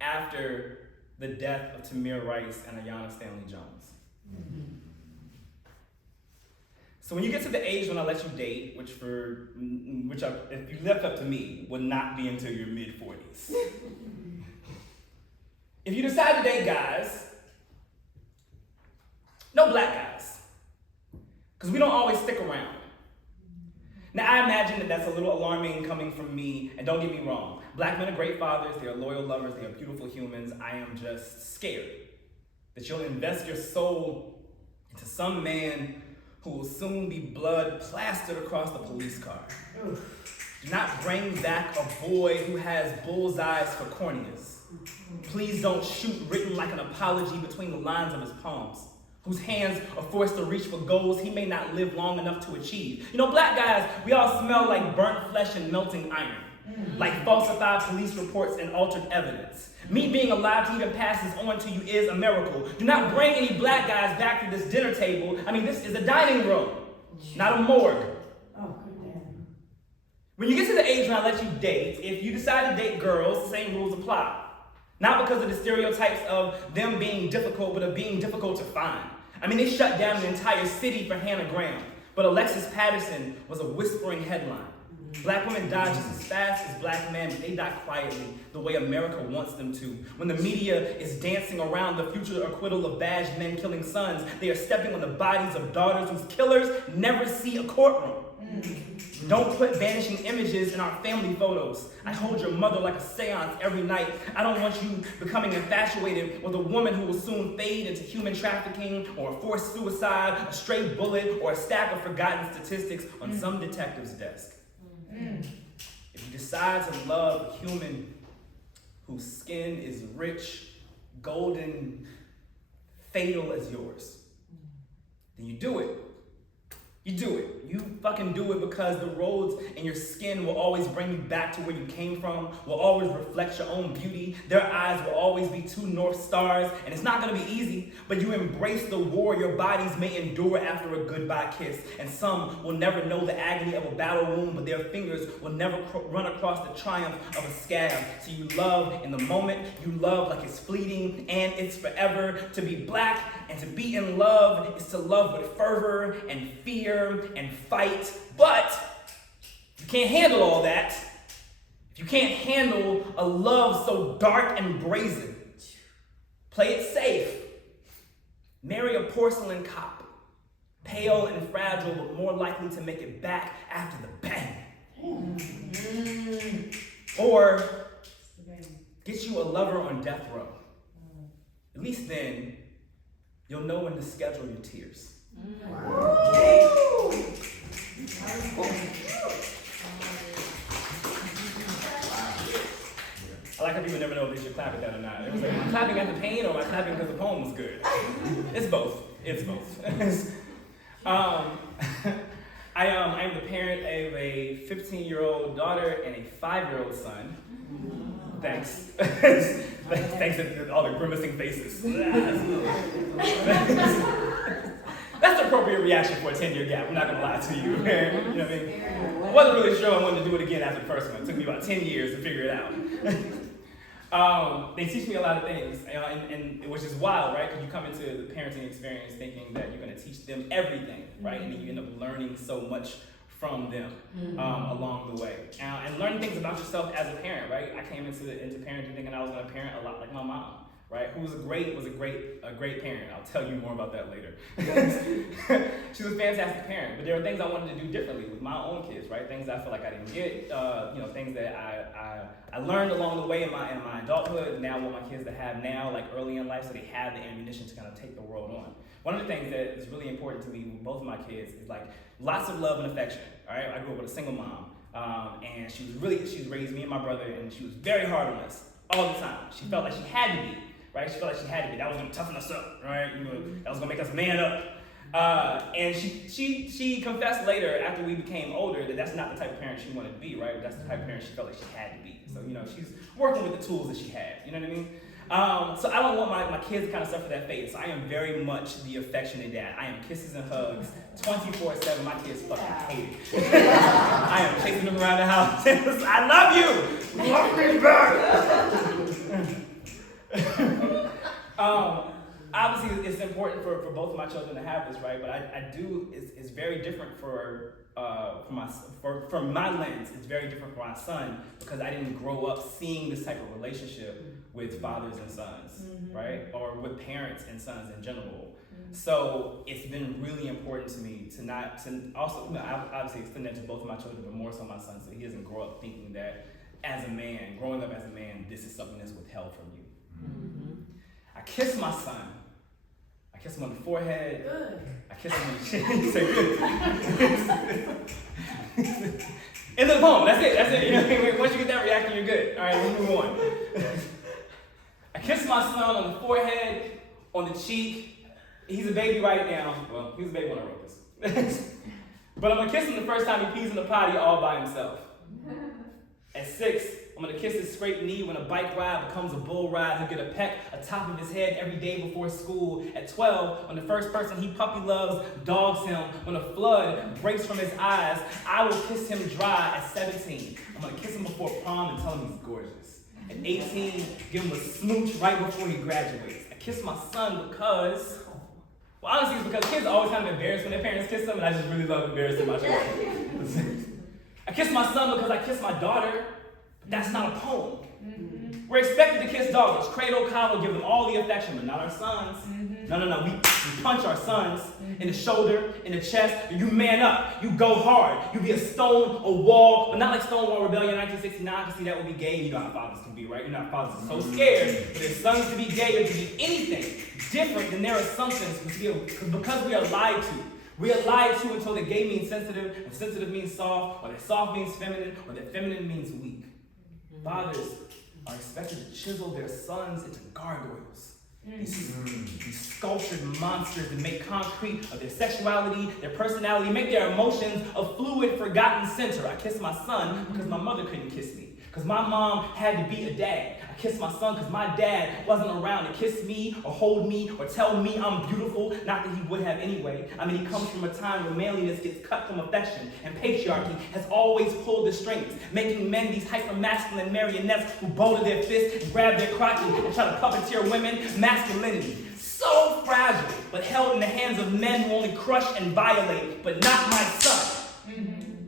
after the death of Tamir Rice and Ayanna Stanley Jones. So when you get to the age when I let you date, which if you left up to me, would not be until your mid-40s. If you decide to date guys, no black guys, because we don't always stick around. Now I imagine that that's a little alarming coming from me, and don't get me wrong, black men are great fathers, they are loyal lovers, they are beautiful humans. I am just scared that you'll invest your soul into some man who will soon be blood plastered across the police car. Do not bring back a boy who has bullseyes for corneas. Please don't shoot written like an apology between the lines of his palms, whose hands are forced to reach for goals he may not live long enough to achieve. You know, black guys, we all smell like burnt flesh and melting iron, like falsified police reports and altered evidence. Me being alive to even pass this on to you is a miracle. Do not bring any black guys back to this dinner table. I mean, this is a dining room, not a morgue. Oh, good damn. When you get to the age when I let you date, if you decide to date girls, the same rules apply. Not because of the stereotypes of them being difficult, but of being difficult to find. I mean, they shut down an entire city for Hannah Graham, but Alexis Patterson was a whispering headline. Black women die just as fast as black men, but they die quietly, the way America wants them to. When the media is dancing around the future acquittal of badged men killing sons, they are stepping on the bodies of daughters whose killers never see a courtroom. Don't put vanishing images in our family photos. I hold your mother like a seance every night. I don't want you becoming infatuated with a woman who will soon fade into human trafficking or a forced suicide, a stray bullet, or a stack of forgotten statistics on some detective's desk. If you decide to love a human whose skin is rich, golden, fatal as yours, then you do it. You do it. You fucking do it because the roads in your skin will always bring you back to where you came from, will always reflect your own beauty. Their eyes will always be two North Stars, and it's not gonna be easy, but you embrace the war your bodies may endure after a goodbye kiss. And some will never know the agony of a battle wound, but their fingers will never run across the triumph of a scab. So you love in the moment, you love like it's fleeting and it's forever. To be black and to be in love is to love with fervor and fear and fight, but you can't handle all that. If you can't handle a love so dark and brazen, play it safe. Marry a porcelain cop, pale and fragile, but more likely to make it back after the bang. Or get you a lover on death row. At least then, you'll know when to schedule your tears. I like how people never know if they should clap at that or not. It was like, am I clapping at the pain or am I clapping because the poem was good? It's both. It's both. I am the parent of a 15-year-old daughter and a 5-year-old son. Thanks. Thanks to all the grimacing faces. That's the appropriate reaction for a 10-year gap. I'm not gonna lie to you. You know what I mean? I wasn't really sure I wanted to do it again after the first one. It took me about 10 years to figure it out. They teach me a lot of things, and which is wild, right? Because you come into the parenting experience thinking that you're gonna teach them everything, right? And then you end up learning so much from them along the way, and learning things about yourself as a parent, right? I came into parenting thinking I was gonna parent a lot like my mom, right? Who was a great parent. I'll tell you more about that later. She was a fantastic parent, but there were things I wanted to do differently with my own kids, right? Things I feel like I didn't get, things that I learned along the way in my adulthood. Now, what my kids have now, like early in life, so they have the ammunition to kind of take the world on. One of the things that is really important to me with both of my kids is like lots of love and affection. All right, I grew up with a single mom, and she raised me and my brother, and she was very hard on us all the time. She felt like she had to be. Right? She felt like she had to be. That was gonna toughen us up, right? That was gonna make us man up. And she confessed later, after we became older, that that's not the type of parent she wanted to be, right? That's the type of parent she felt like she had to be. So, she's working with the tools that she had. You know what I mean? So I don't want my kids to kind of suffer that fate. So I am very much the affectionate dad. I am kisses and hugs 24/7. My kids fucking hate it. I am chasing them around the house. I love you. Love me back. Obviously, it's important for both of my children to have this, right? But it's very different for my lens. It's very different for my son because I didn't grow up seeing this type of relationship with fathers and sons, right? Or with parents and sons in general. So it's been really important to me to also obviously extend that to both of my children, but more so my son, so he doesn't grow up thinking that growing up as a man, this is something that's withheld from you. I kiss my son. I kiss him on the forehead. Good. I kiss him on the chin. He said good. End of the poem. That's it. Once you get that reaction, you're good. All right, we'll move on. I kiss my son on the forehead, on the cheek. He's a baby right now. Well, he was a baby when I wrote this. But I'm gonna kiss him the first time he pees in the potty all by himself. At 6, I'm gonna kiss his scraped knee when a bike ride becomes a bull ride. He'll get a peck atop of his head every day before school. At 12, when the first person he puppy loves dogs him, when a flood breaks from his eyes, I will kiss him dry. At 17, I'm gonna kiss him before prom and tell him he's gorgeous. At 18, give him a smooch right before he graduates. I kiss my son because, honestly, it's because kids are always kind of embarrassed when their parents kiss them, and I just really love embarrassing my children. I kiss my son because I kiss my daughter. That's not a poem. We're expected to kiss daughters, cradle, coddle, give them all the affection, but not our sons. No. We punch our sons in the shoulder, in the chest. You man up. You go hard. You be a stone, a wall, but not like Stonewall Rebellion 1969, because see, that would be gay. You know how fathers can be, right? You know how fathers are so scared for their sons to be gay or to be anything different than their assumptions, because we are lied to. We are lied to until that gay means sensitive, and sensitive means soft, or that soft means feminine, or that feminine means weak. Fathers are expected to chisel their sons into gargoyles. These sculptured monsters that make concrete of their sexuality, their personality, make their emotions a fluid, forgotten center. I kiss my son because my mother couldn't kiss me, because my mom had to be a dad. I kiss my son because my dad wasn't around to kiss me or hold me or tell me I'm beautiful, not that he would have anyway. I mean, he comes from a time where manliness gets cut from affection, and patriarchy has always pulled the strings, making men these hyper-masculine marionettes who bow to their fists and grab their crotches and try to puppeteer women. Masculinity, so fragile, but held in the hands of men who only crush and violate, but not my son.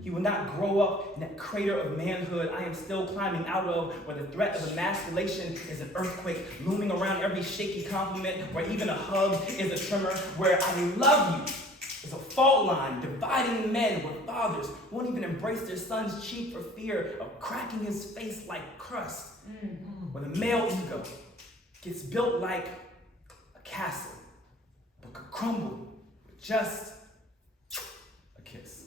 He will not grow up in that crater of manhood I am still climbing out of, where the threat of emasculation is an earthquake looming around every shaky compliment, where even a hug is a tremor, where I love you is a fault line dividing men, where fathers won't even embrace their son's cheek for fear of cracking his face like crust, where the male ego gets built like a castle, but could crumble with just a kiss.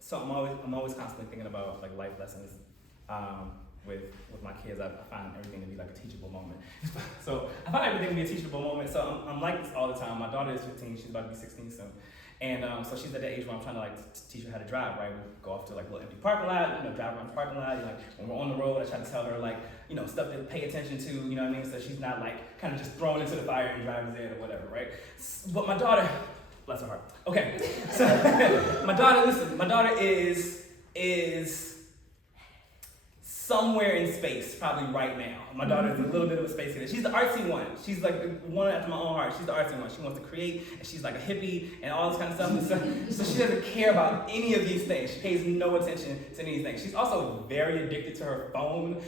So I'm always constantly thinking about like life lessons with my kids. I find everything to be like a teachable moment. So I find everything to be a teachable moment. So I'm like this all the time. My daughter is 15. She's about to be 16 soon. And so she's at the age where I'm trying to like teach her how to drive, right? We go off to like a little empty parking lot, drive around the parking lot. Like when we're on the road, I try to tell her like, stuff to pay attention to, you know what I mean? So she's not like kind of just thrown into the fire and driving dead or whatever, right? But my daughter, bless her heart. Okay, so my daughter is somewhere in space, probably right now. My daughter is a little bit of a space kid. She's the artsy one. She's like the one after my own heart. She's the artsy one. She wants to create, and she's like a hippie and all this kind of stuff. So she doesn't care about any of these things. She pays no attention to any of these things. She's also very addicted to her phone,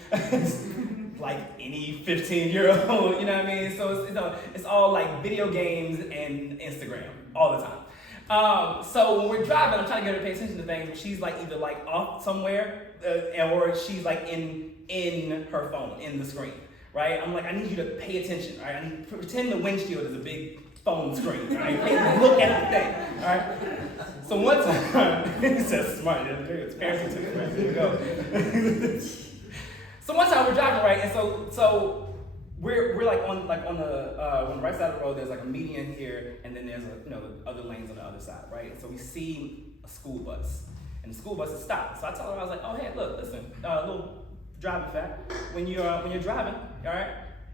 like any 15-year-old, you know what I mean? So it's all like video games and Instagram all the time. So when we're driving, I'm trying to get her to pay attention to things. She's like either like off somewhere, or she's like in her phone, in the screen, right? I'm like, I need you to pay attention, right? I need pretend the windshield is a big phone screen, right? Look at the thing, all right? So one time, he says smart, it's parenting too, right? Here we go. So one time we're driving, right? And so we're like on the right side of the road. There's like a median here, and then there's the other lanes on the other side, right? And so we see a school bus, and the school bus is stopped. So I tell her, I was like, oh hey, look, listen, little driving fact. When you're driving, all right,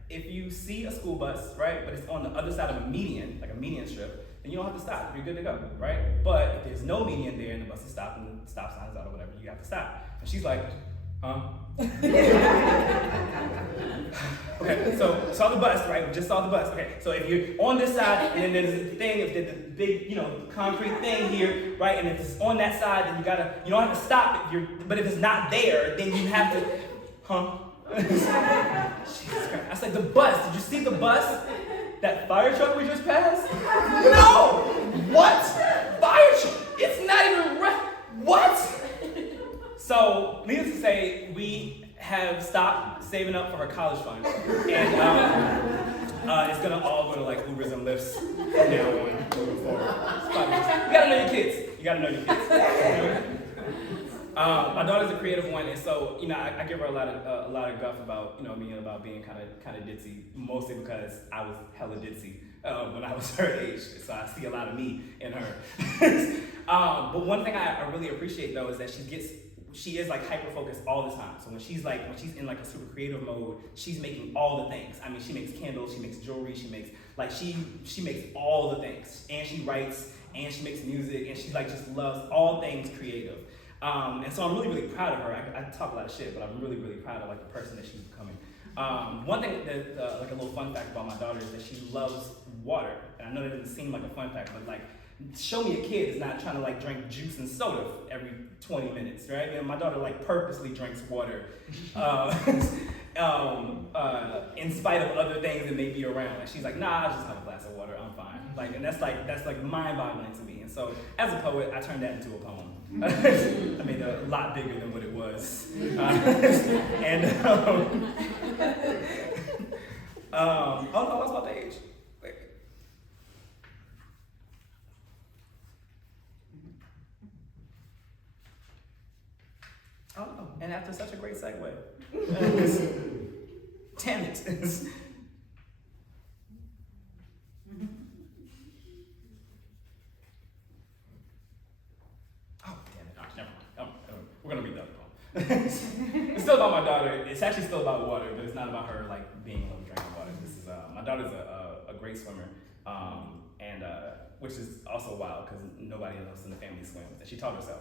if you see a school bus, right, but it's on the other side of a median, like a median strip, then you don't have to stop. You're good to go, right? But if there's no median there and the bus is stopped and the stop sign is out or whatever, you have to stop. And she's like, huh? Okay, so saw the bus, right? We just saw the bus. Okay, so if you're on this side, and then there's the thing, if there's the big, concrete thing here, right? And if it's on that side, then you don't have to stop but if it's not there, then you have to, huh? Jesus Christ. I said, the bus, did you see the bus? That fire truck we just passed? No! What? Fire truck? It's not even what? So, needless to say, we have stopped saving up for her college fund, and it's gonna all go to like Ubers and Lyfts from now on, moving forward. You gotta know your kids. You gotta know your kids. My daughter's a creative one, and so I give her a lot of guff about about being kind of ditzy, mostly because I was hella ditzy when I was her age, so I see a lot of me in her. But one thing I really appreciate though is that she is like hyper focused all the time. So when she's in like a super creative mode, she's making all the things. I mean, she makes candles, she makes jewelry, she makes all the things, and she writes, and she makes music, and she like just loves all things creative. And so I'm really, really proud of her. I talk a lot of shit, but I'm really, really proud of like the person that she's becoming. One thing that, like a little fun fact about my daughter is that she loves water. And I know that doesn't seem like a fun fact, but like, show me a kid is not trying to like drink juice and soda every 20 minutes, right? And my daughter like purposely drinks water, in spite of other things that may be around. Like she's like, nah, I just have a glass of water, I'm fine. Like, and that's like mind-boggling to me. And so, as a poet, I turned that into a poem. I made it a lot bigger than what it was. Oh no, I lost my page. Wait. Oh no, and after such a great segue. Damn it. We're gonna read that poem. It's still about my daughter. It's actually still about water, but it's not about her like being able to drink water. This is my daughter's a great swimmer, and which is also wild because nobody else in the family swims, and she taught herself.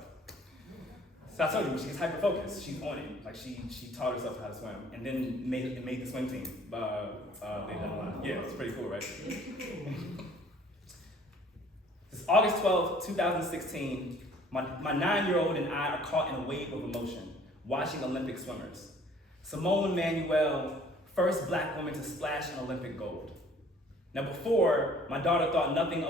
So I told you, she's hyper focused. She's on it. Like she taught herself how to swim, and then made the swim team. Later down the line. Yeah, it's pretty cool, right? This is August 12th, 2016. My 9-year-old and I are caught in a wave of emotion, watching Olympic swimmers. Simone Manuel, first black woman to splash an Olympic gold. Now before, my daughter thought nothing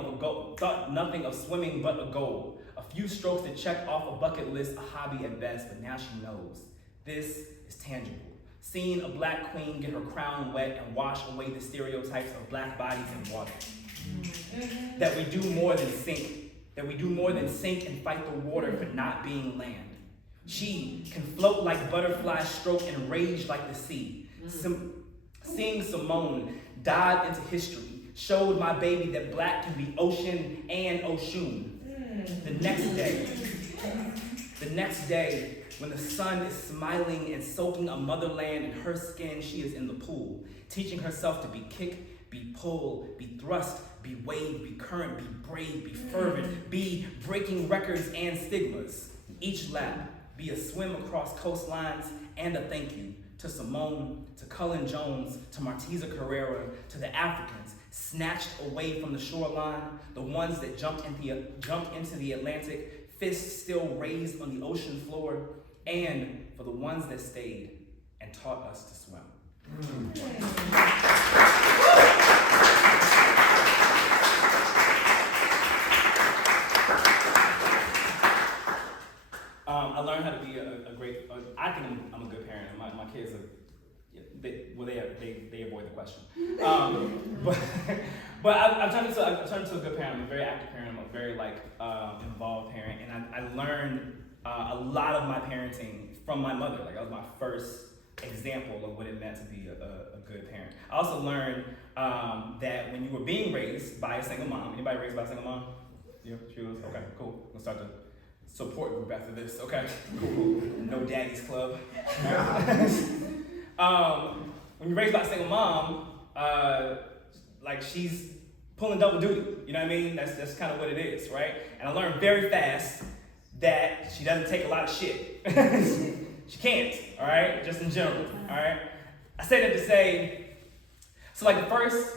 of swimming but a goal. A few strokes to check off a bucket list, a hobby at best, but now she knows. This is tangible. Seeing a black queen get her crown wet and wash away the stereotypes of black bodies in water. That we do more than sink. That we do more than sink and fight the water for not being land. She can float like butterflies, stroke and rage like the sea. Seeing Simone dive into history showed my baby that black can be ocean and Oshun. The next day, when the sun is smiling and soaking a motherland in her skin, she is in the pool, teaching herself to be kick, be pull, be thrust, be wave, be current, be brave, be fervent, be breaking records and stigmas. Each lap, be a swim across coastlines and a thank you to Simone, to Cullen Jones, to Martiza Carrera, to the Africans snatched away from the shoreline, the ones that jumped into the Atlantic, fists still raised on the ocean floor, and for the ones that stayed and taught us to swim. I learned how to be I think I'm a good parent. My kids are, they avoid the question. But I've turned into a good parent. I'm a very active parent. I'm a very involved parent, and I learned a lot of my parenting from my mother. Like, that was my first example of what it meant to be a good parent. I also learned that when you were being raised by a single mom, anybody raised by a single mom? Yeah, she was? Okay, cool. We'll start the support group after this, okay? Cool. No daddy's club. When you're raised by a single mom, she's pulling double duty, you know what I mean? That's kind of what it is, right? And I learned very fast that she doesn't take a lot of shit. She can't, all right? Just in general, all right? I say that to say, so the first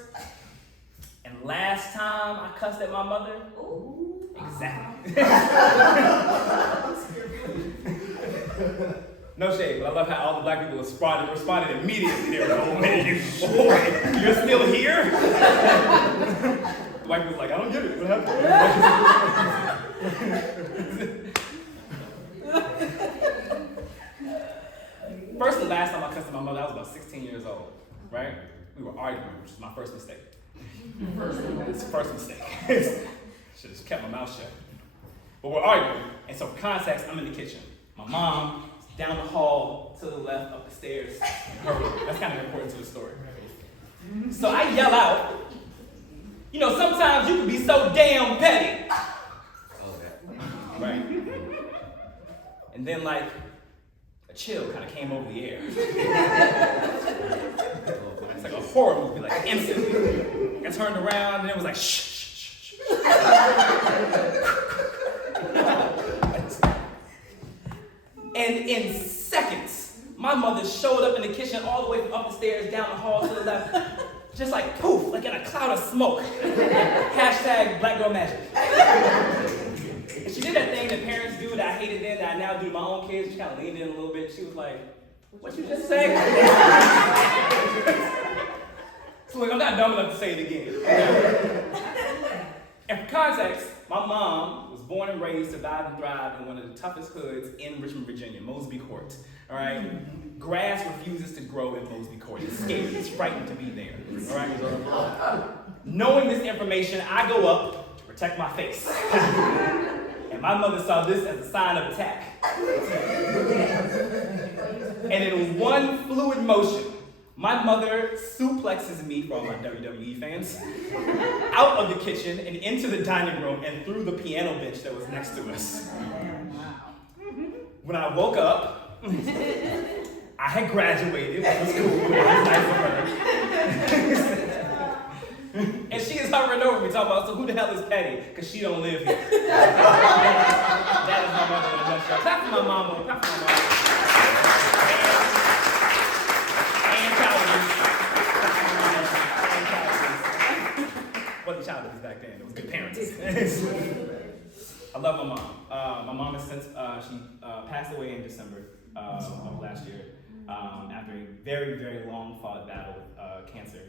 and last time I cussed at my mother, exactly. No shade, but I love how all the black people responded immediately. They were like, oh man, you're still here? The white people's like, I don't get it, what happened? First and last time I cussed at my mother, I was about 16 years old, right? We were arguing, which is my first mistake. It's the first mistake. Should have kept my mouth shut. But we're arguing, and so for context, I'm in the kitchen. My mom is down the hall to the left, up the stairs, in her room. That's kind of important to the story. So I yell out, you know, sometimes you can be so damn petty. Right? And then a chill kind of came over the air. It's like a horror movie, instantly. I turned around and it was like, shh, shh, shh, shh. And in seconds, my mother showed up in the kitchen all the way from up the stairs, down the hall to the left, just like poof, like in a cloud of smoke. Hashtag black girl magic. And she did that thing that parents do that I hated then, that I now do to my own kids. She kind of leaned in a little bit. She was like, what you just say? So like, I'm not dumb enough to say it again. And for context, my mom was born and raised, survived and thrived in one of the toughest hoods in Richmond, Virginia, Mosby Court. All right? Grass refuses to grow in Mosby Court. It's scary. It's frightening to be there. All right? Knowing this information, I go up to protect my face. And my mother saw this as a sign of attack. And in one fluid motion, my mother suplexes me, for all my WWE fans, out of the kitchen and into the dining room and through the piano bench that was next to us. When I woke up, I had graduated, which was cool, it was nice of her. And she is hovering over me talking about, so who the hell is Patty? Because she don't live here. That is my mother in a nutshell. Clap for my mama, clap for my mama. Wasn't childish back then. It was good parenting. I love my mom. My mom has since she passed away in December of last year after a very, very long fought battle with cancer.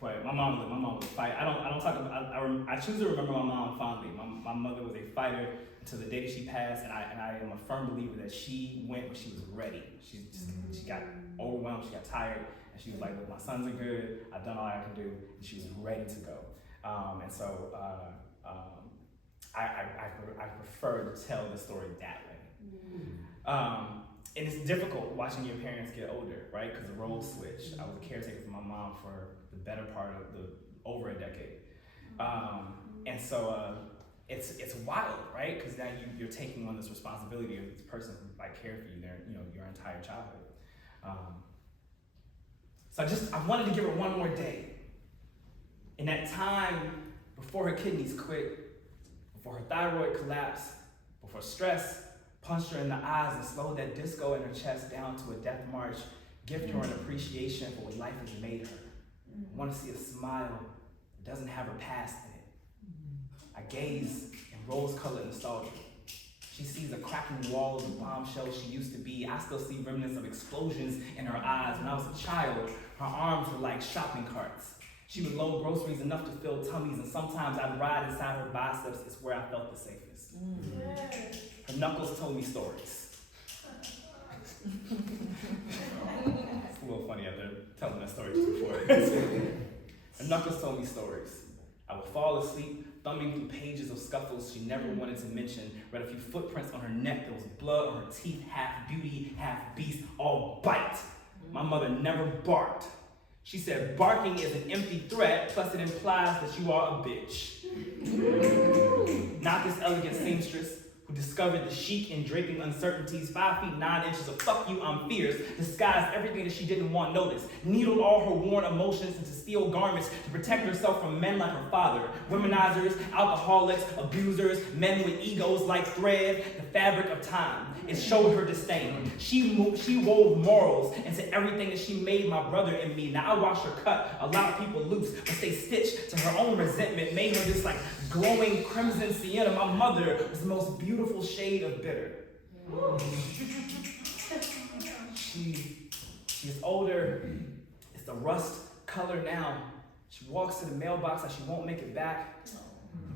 But my mom was a fighter. I choose to remember my mom fondly. My mother was a fighter until the day that she passed, and I am a firm believer that she went when she was ready. She got overwhelmed. She got tired. She was like, look, my sons are good, I've done all I can do, and she was ready to go. I prefer to tell the story that way. And it's difficult watching your parents get older, right? Because the roles switch. I was a caretaker for my mom for the better part of over a decade. It's wild, right? Because now you're taking on this responsibility of this person who cared for you your entire childhood. So I wanted to give her one more day. In that time, before her kidneys quit, before her thyroid collapsed, before stress punched her in the eyes and slowed that disco in her chest down to a death march, gift her an appreciation for what life has made her. I want to see a smile that doesn't have her past in it. I gaze in rose-colored nostalgia. She sees a cracking wall of the bombshell she used to be. I still see remnants of explosions in her eyes. When I was a child, her arms were like shopping carts. She would load groceries enough to fill tummies, and sometimes I'd ride inside her biceps. It's where I felt the safest. Her knuckles told me stories. It's a little funny after telling that story just before. Her knuckles told me stories. I would fall asleep, thumbing through pages of scuffles she never wanted to mention, read a few footprints on her neck, there was blood on her teeth, half beauty, half beast, all bite. My mother never barked. She said, barking is an empty threat, plus it implies that you are a bitch. Not this elegant seamstress who discovered the chic in draping uncertainties, 5 feet 9 inches of fuck you, I'm fierce, disguised everything that she didn't want noticed, needled all her worn emotions into steel garments to protect herself from men like her father, womanizers, alcoholics, abusers, men with egos like thread, the fabric of time. It showed her disdain. She wove morals into everything that she made my brother and me. Now I watched her cut a lot of people loose, but stay stitched to her own resentment, made her this glowing crimson sienna. My mother was the most beautiful shade of bitter. She is older. It's the rust color now. She walks to the mailbox like she won't make it back.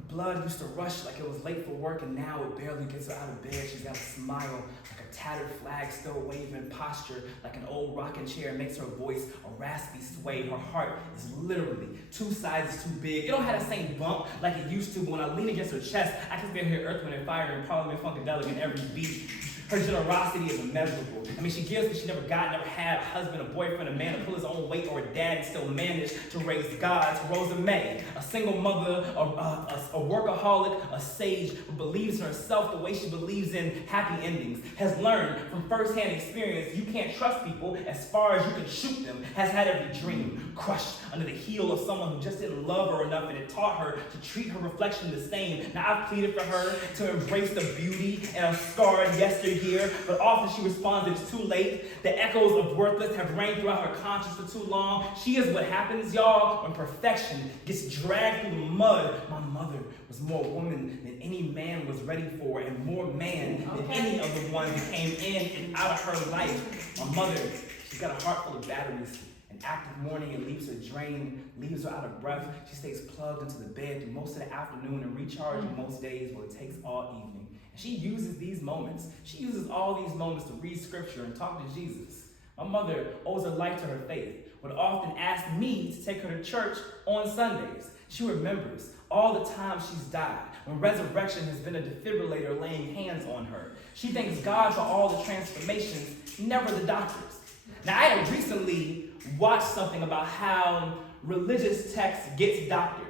Blood used to rush like it was late for work, and now it barely gets her out of bed. She's got a smile, like a tattered flag still waving, posture like an old rocking chair, makes her voice a raspy sway. Her heart is literally 2 sizes too big. It don't have the same bump like it used to, but when I lean against her chest, I can still hear Earth, Wind, and Fire and Parliament Funkadelic in every beat. Her generosity is immeasurable. I mean, she gives because she never had a husband, a boyfriend, a man to pull his own weight, or a dad and still managed to raise God. To Rosa May, a single mother, a workaholic, a sage who believes in herself the way she believes in happy endings, has learned from firsthand experience you can't trust people as far as you can shoot them, has had every dream crushed under the heel of someone who just didn't love her enough, and it taught her to treat her reflection the same. Now, I've pleaded for her to embrace the beauty in a scarred yesteryear, but often she responds it's too late. The echoes of worthless have reigned throughout her conscience for too long. She is what happens, y'all, when perfection gets dragged through the mud. My mother was more woman than any man was ready for, and more man than any of the ones that came in and out of her life. My mother, she's got a heart full of batteries. An active morning and leaves her drained, leaves her out of breath. She stays plugged into the bed through most of the afternoon and recharging most days while it takes all evening. And she uses these moments. She uses all these moments to read scripture and talk to Jesus. My mother owes her life to her faith, would often ask me to take her to church on Sundays. She remembers all the times she's died, when resurrection has been a defibrillator laying hands on her. She thanks God for all the transformations, never the doctors. Now, I had recently watched something about how religious text gets doctored,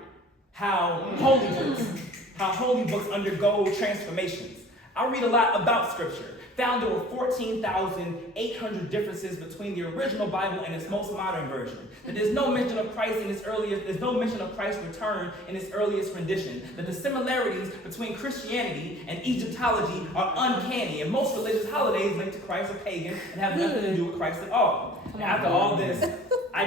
how holy books undergo transformations. I read a lot about scripture. Found there were 14,800 differences between the original Bible and its most modern version. That there's no mention of Christ there's no mention of Christ's return in its earliest rendition. That the similarities between Christianity and Egyptology are uncanny, and most religious holidays linked to Christ are pagan and have nothing to do with Christ at all. And after all this, I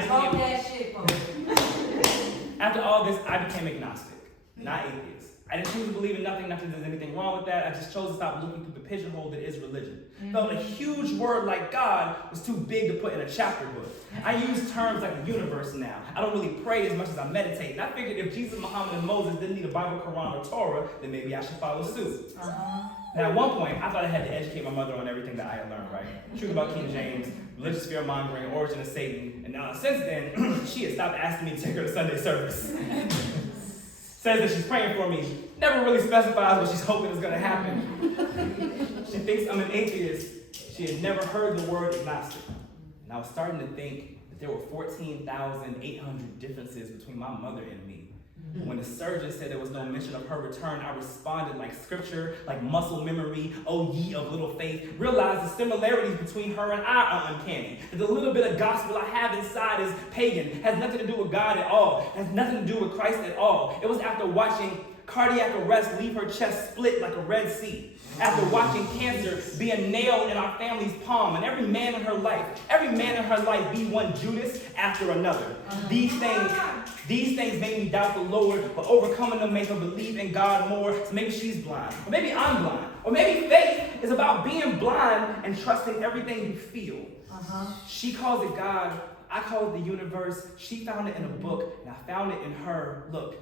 became agnostic, not atheist. I didn't choose to believe in nothing, not that there's anything wrong with that. I just chose to stop looking through the pigeonhole that is religion. Felt a huge word like God was too big to put in a chapter book. I use terms like the universe now. I don't really pray as much as I meditate. And I figured if Jesus, Muhammad, and Moses didn't need a Bible, Quran, or Torah, then maybe I should follow suit. Now, at one point, I thought I had to educate my mother on everything that I had learned, right? Truth about King James, religious fear-mongering, origin of Satan. And now, since then, she has stopped asking me to take her to Sunday service. Says that she's praying for me, never really specifies what she's hoping is going to happen. She thinks I'm an atheist. She had never heard the word agnostic. And I was starting to think that there were 14,800 differences between my mother and me. When the surgeon said there was no mention of her return, I responded like scripture, like muscle memory, oh ye of little faith. Realized the similarities between her and I are uncanny. That the little bit of gospel I have inside is pagan, has nothing to do with God at all, has nothing to do with Christ at all. It was after watching cardiac arrest leave her chest split like a Red Sea. After watching cancer be a nail in our family's palm, and every man in her life be one Judas after another. These things made me doubt the Lord, but overcoming them made her believe in God more. So maybe she's blind, or maybe I'm blind, or maybe faith is about being blind and trusting everything you feel. She calls it God, I call it the universe. She found it in a book, and I found it in her. Look,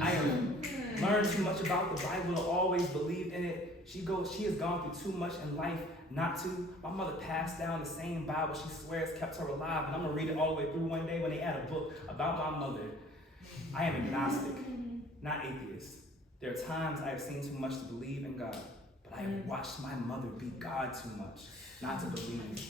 I have learned too much about the Bible to always believe in it. She has gone through too much in life not to. My mother passed down the same Bible she swears kept her alive, and I'm going to read it all the way through one day when they add a book about my mother. I am agnostic, not atheist. There are times I have seen too much to believe in God, but I have watched my mother be God too much not to believe.